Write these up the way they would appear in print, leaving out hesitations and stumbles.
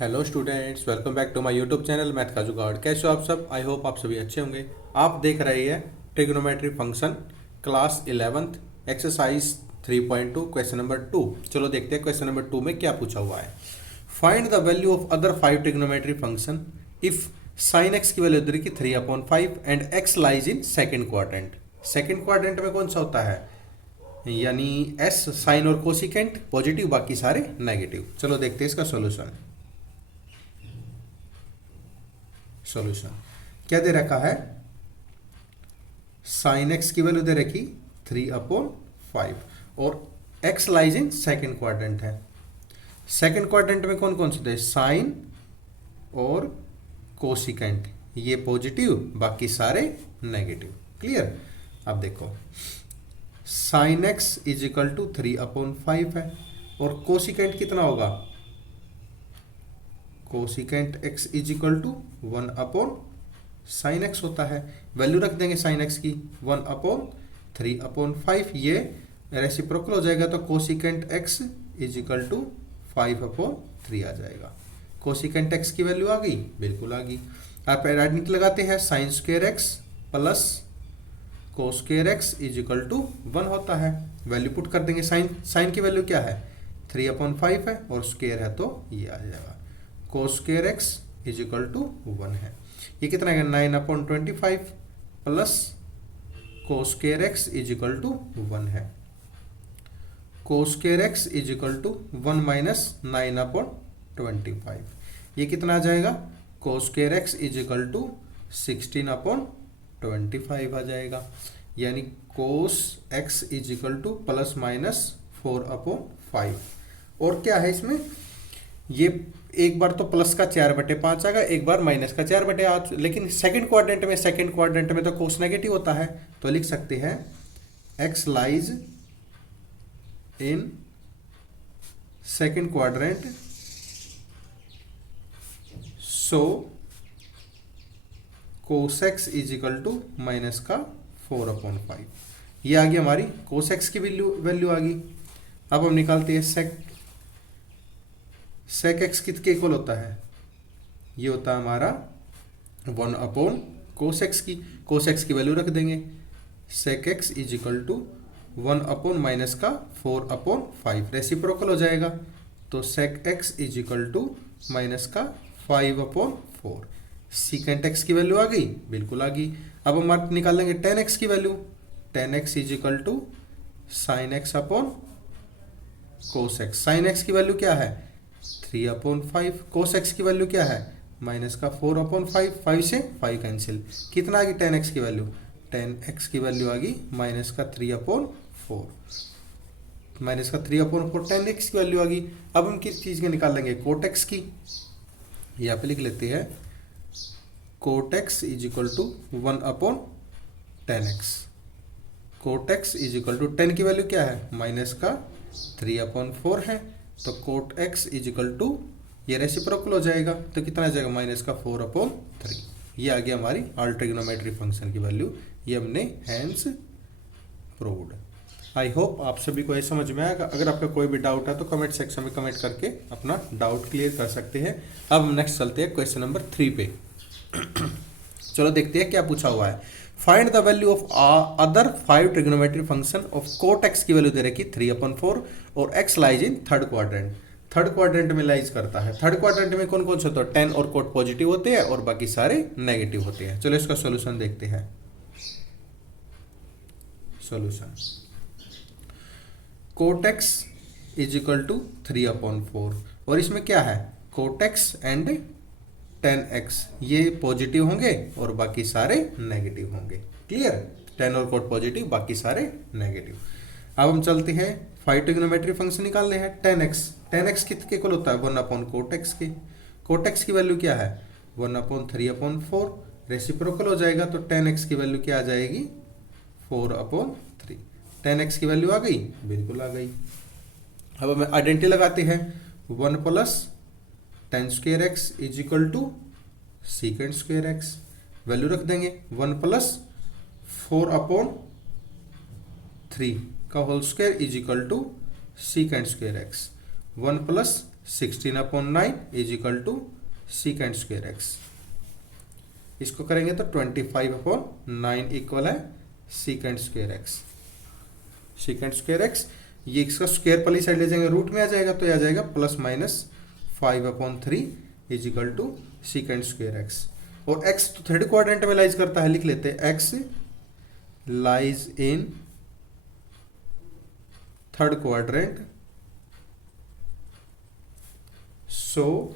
Hello students, welcome back to my YouTube channel math का जुगाड़। कैसे हो आप सब? आई होप आप सभी अच्छे होंगे। आप देख रहे हैं trigonometry function class 11th exercise 3.2 question number 2। चलो देखते हैं क्वेश्चन नंबर 2 में क्या पूछा हुआ है। Find the value of other 5 trigonometry function if sign x की वैल्यू की 3/5 and x lies in second quadrant. Second quadrant में कौन सा होता है? यानी एस साइन और कोसिकेंट पॉजिटिव, बाकी सारे नेगेटिव। चलो देखते हैं इसका सॉल्यूशन। सॉल्यूशन क्या दे रखा है? साइन एक्स की वैल्यू दे रखी 3/5 और x lies in second quadrant है। सेकेंड क्वाड्रेंट में कौन कौन से थे? साइन और कोसिकेंट, ये पॉजिटिव बाकी सारे नेगेटिव। क्लियर? अब देखो, sine x is equal to 3/5 है और कोसिकेंट कितना होगा? Cosecant x is equal to 1/sin x होता है। वैल्यू रख देंगे साइन x की 1/3/5, ये रेसिप्रोकल हो जाएगा तो cosecant x is equal to 5/3 आ जाएगा। कोसिकेंट x की वैल्यू आ गई? बिल्कुल आ गई। आप आइडेंटिटी लगाते हैं, sine square x plus cos square x is equal to 1 होता है। वैल्यू पुट कर देंगे। साइन की वैल्यू क्या है? 3/5 है और स्क्वायर है तो ये आ जाएगा। Cos square x is equal to 1 है। ये कितना है? 9/25 plus cos square x is equal to 1 है। Cos square x is equal to 1 minus 9/25, ये कितना आ जाएगा? Cos square x is equal to 16/25 आ जाएगा। यानी cos x is equal to plus minus 4/5। और क्या है इसमें? ये एक बार तो प्लस का 4/5 आएगा, एक बार माइनस का 4/8। लेकिन सेकंड क्वाड्रेंट में तो कोस नेगेटिव होता है, तो लिख सकते हैं x lies in second quadrant, so cos x is equal to minus का 4/5। ये आ गई हमारी कोस एक्स की वैल्यू आ गई। अब हम निकालते हैं सेक एक्स कितने इक्वल होता है? ये होता है हमारा 1/कोस एक्स की। कोस एक्स की वैल्यू रख देंगे। Sec x is equal to 1/ minus का 4/5, रेसिप्रोकल हो जाएगा तो sec x is equal to minus का 5/4। सीकेंट एक्स की वैल्यू आ गई? बिल्कुल आ गई। अब हम निकालेंगे टेन एक्स की वैल्यू। Tan x is equal to sine x upon cos x. Sine x की वैल्यू क्या है? 3/5। कोस एक्स की वैल्यू क्या है? माइनस का 4/5। 5 से 5 कैंसिल, कितना आ गई? 10x की वैल्यू? 10x की वैल्यू आ गई माइनस का 3/4। माइनस का 3/4 10x की वैल्यू आ गई। अब हम किस चीज़ की निकालेंगे? कोट एक्स की। यहाँ पे लिख लेते हैं cot x is equal to 1/10x। Cot x is equal to 10 की वैल्यू क्या है? माइनस का 3/4 है, तो cot x is equal to, ये रेसिप्रोकल हो जाएगा तो कितना आ जाएगा? माइनस का 4/3। ये आ गया हमारी ऑल ट्रिग्नोमेट्री फंक्शन की वैल्यू। ये हमने हैंस प्रूव्ड। आई होप आप सभी को ये समझ में आएगा। अगर आपका कोई भी डाउट है तो कमेंट सेक्शन में कमेंट करके अपना डाउट क्लियर कर सकते हैं। अब हम नेक्स्ट चलते हैं क्वेश्चन नंबर 3 पे। चलो देखते हैं क्या पूछा हुआ है। Find the value of other 5 trigonometry function of cot x की वैल्यू दे रखी 3/4 और x lies in third quadrant. Third quadrant में लाइज करता है। थर्ड क्वाड्रेंट में कौन कौन से होते हैं? 10 और कोट पॉजिटिव होते हैं और बाकी सारे नेगेटिव होते हैं। चलो इसका सॉल्यूशन देखते हैं। Solution, cot x is equal to 3/4 और इसमें क्या है? कोट एक्स एंड 10x, ये पॉजिटिव होंगे और बाकी सारे नेगेटिव होंगे। क्लियर? 10 और कोट पॉजिटिव, बाकी सारे नेगेटिव। अब हम चलते हैं 5 ट्रिग्नोमेट्री फंक्शन निकालने हैं। 10x, 10x कितने इक्वल होता है? 1/कोट एक्स के। कोट एक्स की वैल्यू क्या है? 1/3/4, रेसिप्रोकल हो जाएगा तो 10x की वैल्यू क्या आ जाएगी? 4/3। 10x की वैल्यू आ गई? बिल्कुल आ गई। अब हमें आइडेंटिटी लगाते हैं। 1 plus ten square x is equal to secant square x. Value रख देंगे 1 प्लस 4/3 का whole square is equal to secant square x. 1 plus 16/9 is equal to secant square x. इसको करेंगे तो 25/9 इक्वल है secant square x. Secant square x, ये इसका square पहली साइड ले जाएंगे रूट में आ जाएगा, तो ये आ जाएगा +-5/3 is equal to secant square x. और एक्स तो थर्ड क्वाड्रेंट में लाइज करता है, लिख लेते हैं x lies in third quadrant, so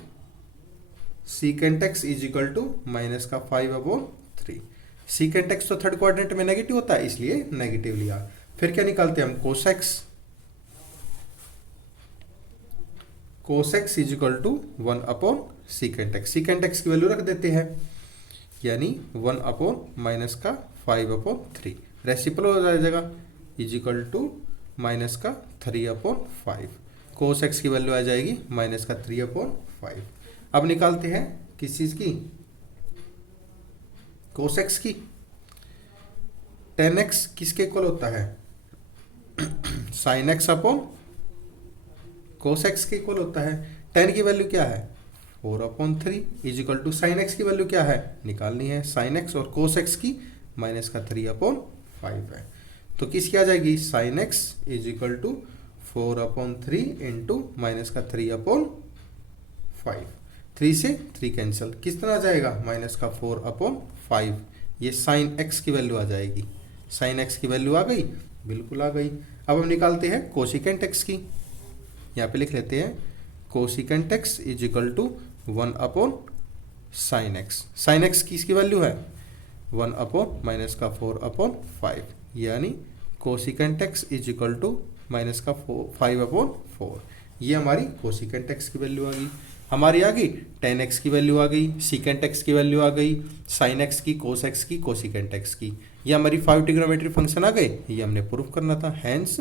secant x is equal to -5/3। Secant x तो थर्ड क्वाड्रेंट में नेगेटिव होता है, इसलिए नेगेटिव लिया। फिर क्या निकालते हैं हम, cosec x. Cosec x is equal to 1/सीकेंट एक्स। सीकेंट एक्स की वैल्यू रख देते हैं, यानी 1/-5/3 रेसिप्रोकल हो जाएगा, is equal to -3/5। Cos x की वैल्यू आ जाएगी -3/5। अब निकालते हैं किस चीज की, कोस एक्स की। tan x किसके इक्वल होता है, sin x upon cos x के इक्वल होता है। tan की वैल्यू क्या है 4/3 is equal to sine x की वैल्यू क्या है निकालनी है, sin x, और कोस एक्स की -3/5 है। तो किसकी आ जाएगी, sin x is equal to 4/3 into -3/5। 3 से 3 कैंसिल, किस तरह आ जाएगा -4/5। ये sin x की वैल्यू आ जाएगी। sin x की वैल्यू आ गई, बिल्कुल आ गई। अब हम निकालते हैं कोसिकेंट x की। यहाँ पे लिख लेते हैं cosecant x is equal to 1/sin x। sin x की इसकी वैल्यू है 1/-4/5, यानी cosecant x is equal to -5/4। ये हमारी कोसिकेंट x की वैल्यू आ गई। हमारी आ गई tan x की वैल्यू आ गई, सीकेंट x की वैल्यू आ गई, sin x की, कोस x की, कोसिकेंट x की। ये हमारी 5 ट्रिग्नोमेट्री फंक्शन आ गए, ये हमने प्रूफ करना था, हैंस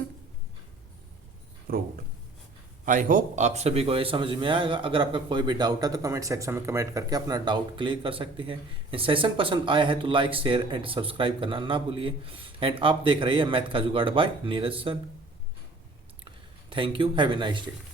प्रूव्ड। आई होप आप सभी को ये समझ में आएगा। अगर आपका कोई भी डाउट है तो कमेंट सेक्शन में कमेंट करके अपना डाउट क्लियर कर सकते हैं। सेशन पसंद आया है तो लाइक, शेयर एंड सब्सक्राइब करना ना भूलिए। एंड आप देख रहे हैं मैथ का जुगाड़ by Neeraj sir. Thank you, have a nice day.